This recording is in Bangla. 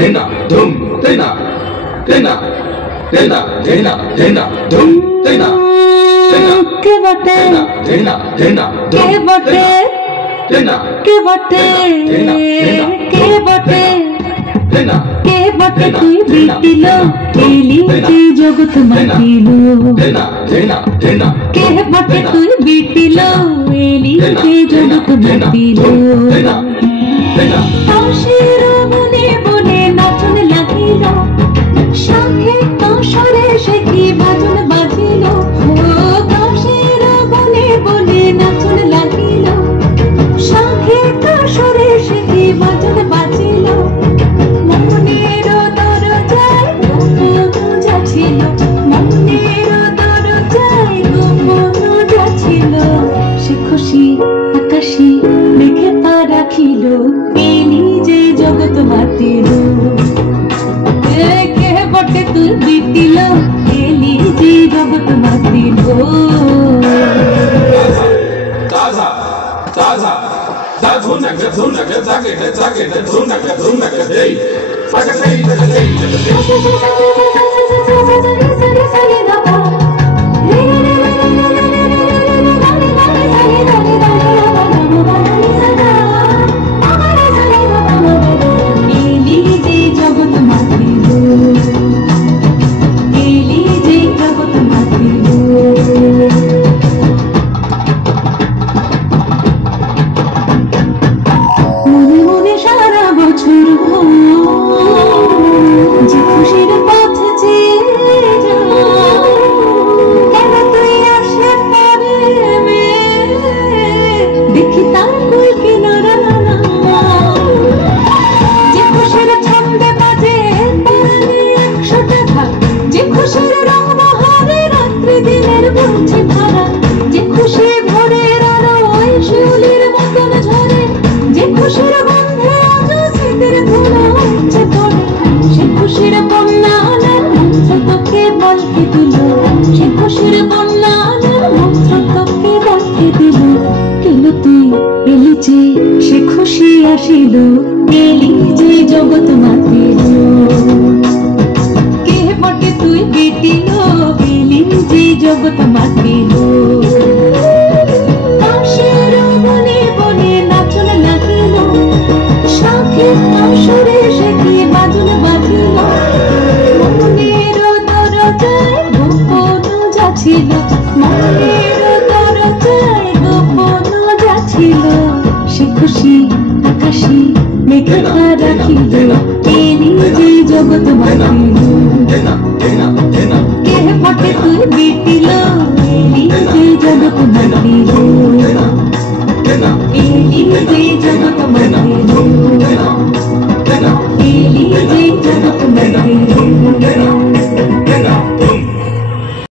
dena dum dena dena dena dena dena dum dena dena के बटे dena dena के बटे dena के बटे के बटे dena के बटे তুই বিটিলো এলি যে জগৎ মাতিলো dena dena dena কে বটে তুই বিটিলো এলি যে জগৎ মাতিলো dena dena আশির মনে মনে নাচন লাগিল সাথে কাশরে সে কি বাজন বাজিল ও আশির মনে মনে নাচন লাগিল সাথে কাশরে সে কি বাজন বাজিল মনের দরজায় গোপন যাচ্ছিল মনের দরজায় গোপন যাচ্ছিল সে খুশি আকাশি মেঘে পা রাখিল এলি যে জগৎ মাতিল কে বটে তুই বিটিল এলি যে জগৎ মাতিল Taza, Taza, da Zunaka, Zage, Zunaka, hey, সে খুশি আসিল এলি যে জগৎ মাতিল কে বটে তুই বিটিল এলি যে জগৎ মাতিল আশির মনে মনে নাচন লাগিল সাথে কাশরে সে কি বাজন বাজিল মনের দরজায় গোপন যাচ্ছিল মনের দরজায় গোপন যাচ্ছিল সে খুশি আকাশি মেঘে পা রাখিল এলি যে জগৎ মাতিল কে বটে তুই বিটিল এলি যে জগৎ মাতিল